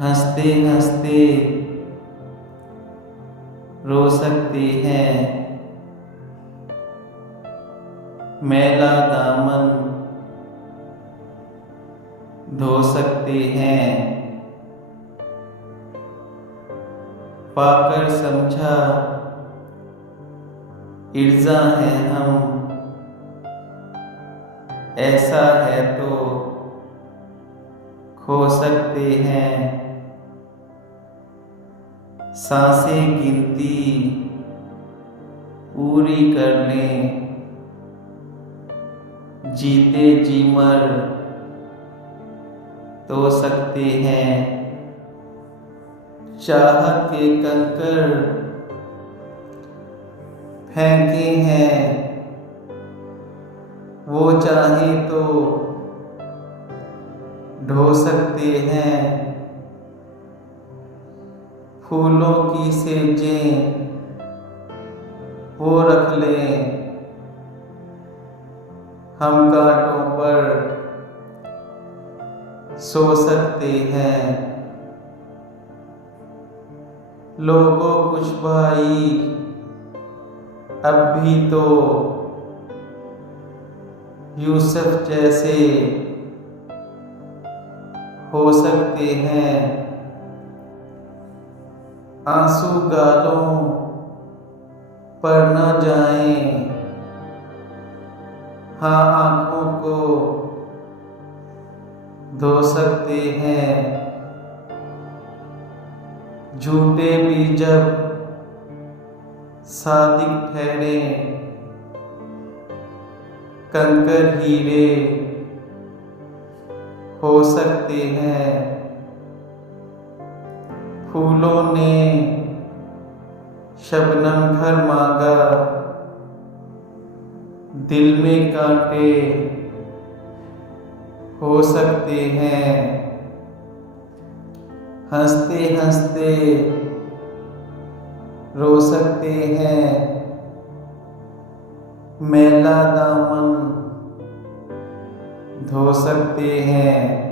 हंसते हंसते रो सकते हैं, मैला दामन धो सकते हैं। पाकर समझा इर्जा है हम, ऐसा है तो खो सकते हैं। सांसें गिनती पूरी कर लें, जीते जी मर तो सकते हैं। चाहत के कंकर फेंके हैं, वो चाहे तो ढो सकते हैं। फूलों की सेजें वो रख लें, हम कांटों पर सो सकते हैं। लोगों कुछ भाई अब भी तो यूसुफ जैसे हो सकते हैं। आंसू गालों पर न जाएं, हाँ आंखों को धो सकते हैं। झूठे भी जब सादिक ठहरे, कंकर हीरे हो सकते हैं। फूलों ने शबनम घर मांगा, दिल में कांटे हो सकते हैं। हंसते हंसते रो सकते हैं, मैला दामन धो सकते हैं।